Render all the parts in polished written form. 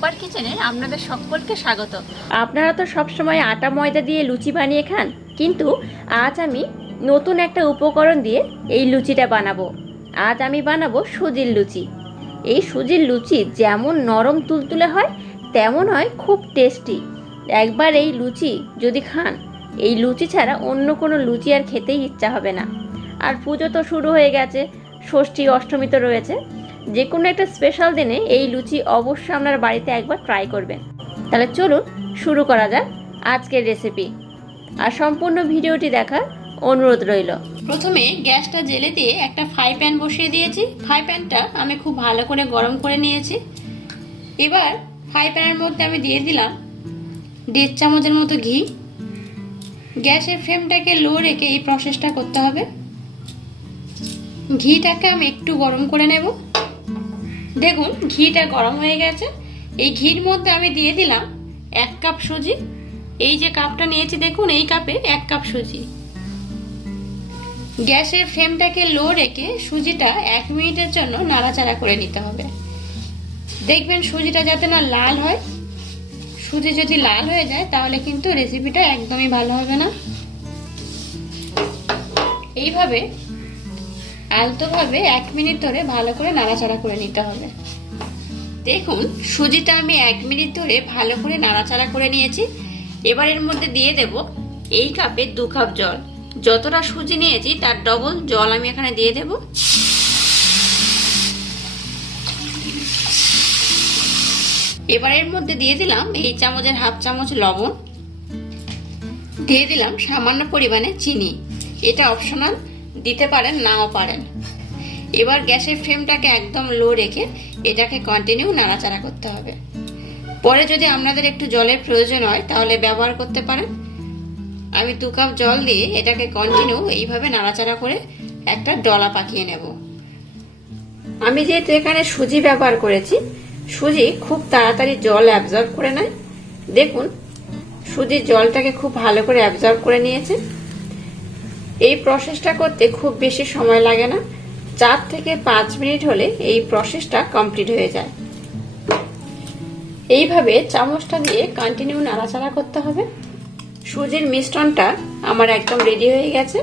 Pumper কিচেনে আপনাদের সকলকে স্বাগত। আপনারা তো সবসময় আটা ময়দা দিয়ে লুচি বানিয়ে খান, কিন্তু আজ আমি নতুন একটা উপকরণ দিয়ে এই লুচিটা বানাবো। আজ আমি বানাবো সুজির লুচি। এই সুজির লুচি যেমন নরম তুলতুলে হয়, তেমন হয় খুব টেস্টি। একবার এই লুচি যদি খান, এই লুচি ছাড়া অন্য কোনো লুচি আর খেতেই ইচ্ছা হবে না। আর পুজো তো শুরু হয়ে গেছে, ষষ্ঠী অষ্টমী তো রয়েছে। যে কোনো একটা স্পেশাল দিনে এই লুচি অবশ্যই আপনার বাড়িতে একবার ট্রাই করবেন। তাহলে চলুন শুরু করা যাক আজকের রেসিপি, আর সম্পূর্ণ ভিডিওটি দেখার অনুরোধ রইল। প্রথমে গ্যাসটা জেলে দিয়ে একটা ফ্রাই প্যান বসিয়ে দিয়েছি। ফ্রাই প্যানটা আমি খুব ভালো করে গরম করে নিয়েছি। এবার ফ্রাই প্যানের মধ্যে আমি দিয়ে দিলাম 1.5 চামচের মতো ঘি। গ্যাসের ফ্লেমটাকে লো রেখে এই প্রসেসটা করতে হবে। ঘিটাকে আমি একটু গরম করে নেব। দেখুন ঘিটা গরম হয়ে গেছে। এই ঘির মধ্যে আমি দিয়ে দিলাম 1 কাপ সুজি। এই যে কাপটা নিয়েছি দেখুন, এই কাপে 1 কাপ সুজি। গ্যাসের ফ্লেমটাকে লো রেখে সুজিটা 1 মিনিটের জন্য নাড়াচাড়া করে নিতে হবে। দেখবেন সুজিটা যাতে না লাল হয়। সুজি যদি লাল হয়ে যায় তাহলে কিন্তু রেসিপিটা একদমই ভালো হবে না। এইভাবে আলতোভাবে 1 মিনিট ধরে ভালো করে নাড়াচাড়া করে নিতে হবে। দেখুন সুজিটা আমি 1 মিনিট ধরে ভালো করে নাড়াচাড়া করে নিয়েছি। এবার এর মধ্যে দিয়ে দেব এই কাপে 2 কাপ জল। যতটা সুজি নিয়েছি তার ডবল জল আমি এখানে দিয়ে দেব। এবার এর মধ্যে দিয়ে দিলাম এই চামচের 1/2 চামচ লবণ, দিয়ে দিলাম সামান্য পরিমাণে চিনি। এটা অপশনাল, দিতে পারেন নাও পারেন। এবার গ্যাসের ফ্লেমটাকে একদম লো রেখে এটাকে কন্টিনিউ নাড়াচাড়া করতে হবে। পরে যদি আপনাদের একটু জলের প্রয়োজন হয় তাহলে ব্যবহার করতে পারেন। আমি 2 কাপ জল দিয়ে এটাকে কন্টিনিউ এইভাবে নাড়াচাড়া করে একটা ডলা পাকিয়ে নেব। আমি যেহেতু এখানে সুজি ব্যবহার করেছি, সুজি খুব তাড়াতাড়ি জল অ্যাবজর্ব করে নেয়। দেখুন সুজির জলটাকে খুব ভালো করে অ্যাবজর্ব করে নিয়েছে। এই প্রসেসটা করতে খুব বেশি সময় লাগে না, 4 থেকে 5 মিনিট হলে এই প্রসেসটা কমপ্লিট হয়ে যায়। এইভাবে চামচটা দিয়ে কন্টিনিউ নাড়াচাড়া করতে হবে। সুজির মিশ্রণটা আমার একদম রেডি হয়ে গেছে।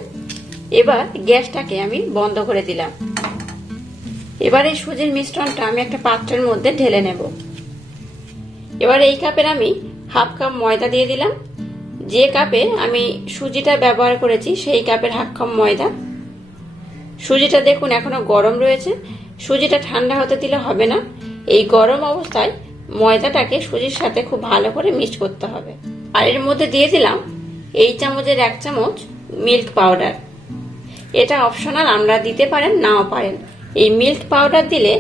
এবার গ্যাসটাকে আমি বন্ধ করে দিলাম। এবার এই সুজির মিশ্রণটা আমি একটা পাত্রের মধ্যে ঢেলে নেব। এবার এই কাপের আমি 1/2 কাপ ময়দা দিয়ে দিলাম। যে কাপে আমি সুজিটা ব্যবহার করেছি সেই কাপের 1/2 কাপ ময়দা। সুজিটা দেখুন এখনো গরম রয়েছে, সুজিটা ঠান্ডা হতে দিলে হবে না। এই গরম অবস্থায় ময়দাটাকে সুজির সাথে খুব ভালো করে মিক্স করতে হবে। আর এর মধ্যে দিয়ে দিলাম এই চামচের 1 চামচ মিল্ক পাউডার। এটা অপশনাল, আমরা দিতে পারেন নাও পারেন। এই মিল্ক পাউডার দিলে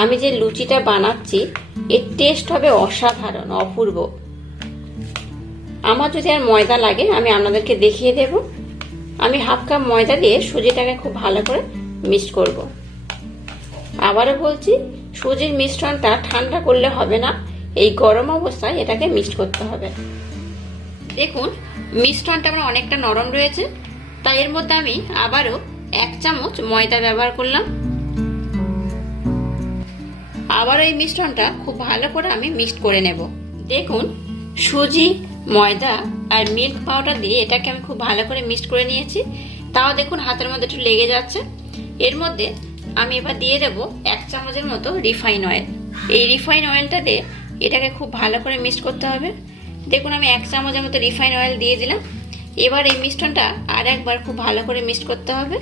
আমি যে লুচিটা বানাচ্ছি এর টেস্ট হবে অসাধারণ, অপূর্ব। আমার যদি আর ময়দা লাগে আমি আপনাদেরকে দেখিয়ে দেব। আমি 1/2 কাপ ময়দা দিয়ে সুজিটাকে খুব ভালো করে মিক্স করব। আবারও বলছি, সুজির মিশ্রণটা ঠান্ডা করলে হবে না, এই গরম অবস্থায় এটাকে মিক্স করতে হবে। দেখুন মিশ্রণটা আমার অনেকটা নরম রয়েছে, তাই এর মধ্যে আমি আবারও 1 চামচ ময়দা ব্যবহার করলাম। আবার এই মিশ্রণটা খুব ভালো করে আমি মিক্স করে নেব। দেখুন সুজি, ময়দা আর মিল্ক পাউডার দিয়ে এটাকে আমি খুব ভালো করে মিক্স করে নিয়েছি। তাও দেখুন হাতের মধ্যে একটু লেগে যাচ্ছে। এর মধ্যে আমি এবার দিয়ে দেব 1 চামচের মতো রিফাইন অয়েল। এই রিফাইন অয়েলটা দিয়ে এটাকে খুব ভালো করে মিক্স করতে হবে। দেখুন আমি 1 চামচের মতো রিফাইন অয়েল দিয়ে দিলাম। এবার এই মিশ্রণটা আর একবার খুব ভালো করে মিক্স করতে হবে।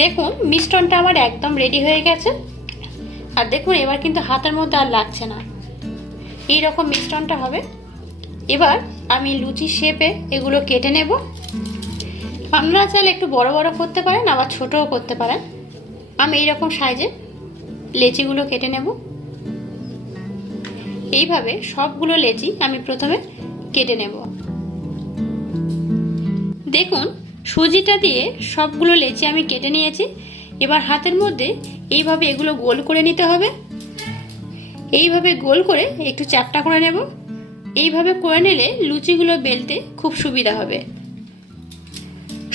দেখুন মিশ্রণটা আমার একদম রেডি হয়ে গেছে। আর দেখুন এবার কিন্তু হাতের মধ্যে আর লাগছে না, এই রকম মিশ্রণটা হবে। এবার আমি লুচি শেপে এগুলো কেটে নেব। আপনারা চাইলে একটু বড় বড় করতে পারেন, আবার ছোটও করতে পারেন। আমি এইরকম সাইজে লেচিগুলো কেটে নেব। এইভাবে সবগুলো লেচি আমি প্রথমে কেটে নেব। দেখুন সুজিটা দিয়ে সবগুলো লেচি আমি কেটে নিয়েছি। এবার হাতের মধ্যে এইভাবে এগুলো গোল করে নিতে হবে। এইভাবে গোল করে একটু চ্যাপ্টা করে নেব। এইভাবে করে নিলে লুচিগুলো বেলতে খুব সুবিধা হবে।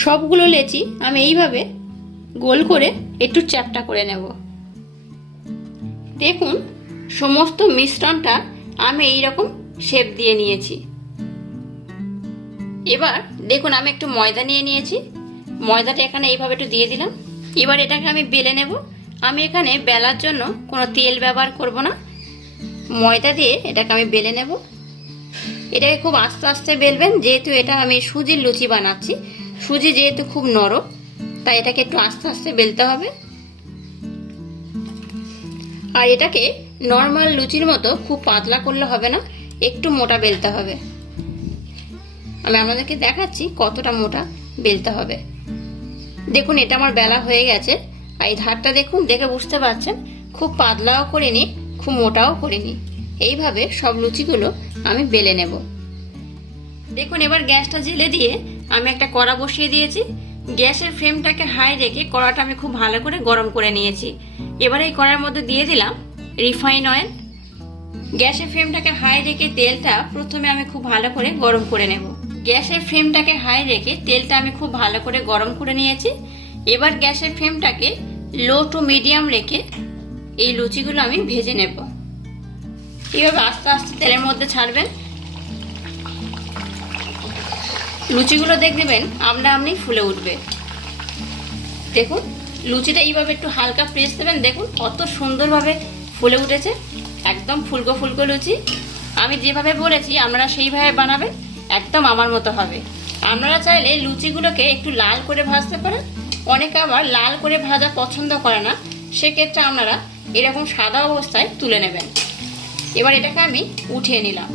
সবগুলো লেচি আমি এইভাবে গোল করে একটু চ্যাপ্টা করে নেব। দেখুন সমস্ত মিশ্রণটা আমি এইরকম শেপ দিয়ে নিয়েছি। এবার দেখুন আমি একটু ময়দা নিয়ে নিয়েছি, ময়দাটা এখানে এইভাবে একটু দিয়ে দিলাম। এবার এটাকে আমি বেলে নেব। আমি এখানে বেলার জন্য কোনো তেল ব্যবহার করব না, ময়দা দিয়ে এটাকে আমি বেলে নেব। এটাকে খুব আস্তে আস্তে বেলবেন, যেহেতু এটা আমি সুজির লুচি বানাচ্ছি, সুজি যেহেতু খুব নরম, তাই এটাকে একটু আস্তে আস্তে বেলতে হবে। আর এটাকে নর্মাল লুচির মতো খুব পাতলা করলে হবে না, একটু মোটা বেলতে হবে। আমি আপনাদেরকে দেখাচ্ছি কতটা মোটা বেলতে হবে। দেখুন এটা আমার বেলা হয়ে গেছে, আর এই ধারটা দেখুন, দেখে বুঝতে পারছেন খুব পাতলাও করিনি, খুব মোটাও করিনি। এইভাবে সব লুচিগুলো আমি বেলে নেব। দেখুন এবার গ্যাসটা জেলে দিয়ে আমি একটা কড়া বসিয়ে দিয়েছি। গ্যাসের ফ্লেমটাকে হাই রেখে কড়াটা আমি খুব ভালো করে গরম করে নিয়েছি। এবার এই কড়ার মধ্যে দিয়ে দিলাম রিফাইন অয়েল। গ্যাসের ফ্লেমটাকে হাই রেখে তেলটা প্রথমে আমি খুব ভালো করে গরম করে নেব। গ্যাসের ফ্লেমটাকে হাই রেখে তেলটা আমি খুব ভালো করে গরম করে নিয়েছি। এবার গ্যাসের ফ্লেমটাকে লো টু মিডিয়াম রেখে এই লুচিগুলো আমি ভেজে নেব। এইভাবে আস্তে আস্তে তেলের মধ্যে ছাড়বেন। লুচিগুলো দেখবেন আপনা আপনি ফুলে উঠবে। দেখুন লুচিটা এইভাবে একটু হালকা প্রেস দেবেন, দেখুন কত সুন্দরভাবে ফুলে উঠেছে, একদম ফুলকো ফুলকো লুচি। আমি যেভাবে বলেছি আপনারা সেইভাবে বানাবেন, একদম আমার মতো হবে। আপনারা চাইলে লুচিগুলোকে একটু লাল করে ভাজতে পারেন, অনেকে আবার লাল করে ভাজা পছন্দ করে না, সেক্ষেত্রে আপনারা এরকম সাদা অবস্থায় তুলে নেবেন। এবার এটাকে আমি উঠিয়ে নিলাম।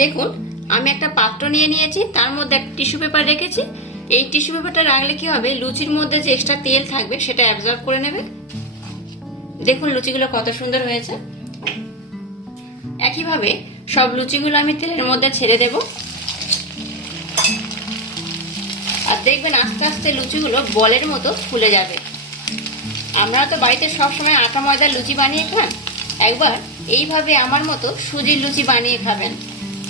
দেখুন আমি একটা পাত্র নিয়ে নিয়েছি, তার মধ্যে একটা টিস্যু পেপার রেখেছি। এই টিস্যু পেপারটা রাখলে কি হবে, লুচির মধ্যে যে এক্সট্রা তেল থাকবে সেটা অ্যাবজর্ব করে নেবে। দেখুন লুচিগুলো কত সুন্দর হয়েছে। একইভাবে সব লুচিগুলো আমি তেলের মধ্যে ছেড়ে দেব। আর দেখবেন আস্তে আস্তে লুচিগুলো বলের মতো ফুলে যাবে। আপনারা তো বাড়িতে সবসময় আটা ময়দার লুচি বানিয়ে খান, একবার এইভাবে আমার মতো সুজির লুচি বানিয়ে খাবেন।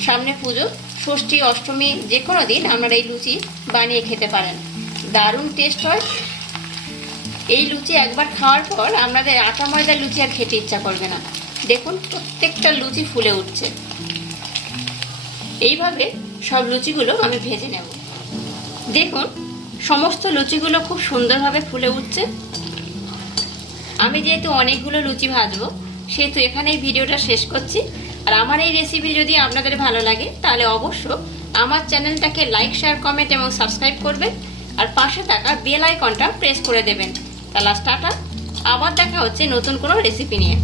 সামনে পুজো, ষষ্ঠী, অষ্টমী, যে কোনো দিন আপনারা এই লুচি বানিয়ে খেতে পারেন, দারুণ টেস্ট হয়। এই লুচি একবার খাওয়ার পর আপনাদের আটা ময়দার লুচি আর খেতে ইচ্ছা করবে না। দেখুন প্রত্যেকটা লুচি ফুলে উঠছে। এইভাবে সব লুচিগুলো আমি ভেজে নেব। দেখুন সমস্ত লুচিগুলো খুব সুন্দরভাবে ফুলে উঠছে। আমি যেহেতু অনেকগুলো লুচি ভাজবো, সেহেতু এখানে এই ভিডিওটা শেষ করছি। আর আমার এই রেসিপি যদি আপনাদের ভালো লাগে তাহলে অবশ্য আমার চ্যানেলটাকে লাইক, শেয়ার, কমেন্ট এবং সাবস্ক্রাইব করবেন। আর পাশে থাকা বেল আইকনটা প্রেস করে দেবেন। তাহলে টাটা, আবার দেখা হচ্ছে নতুন কোনো রেসিপি নিয়ে।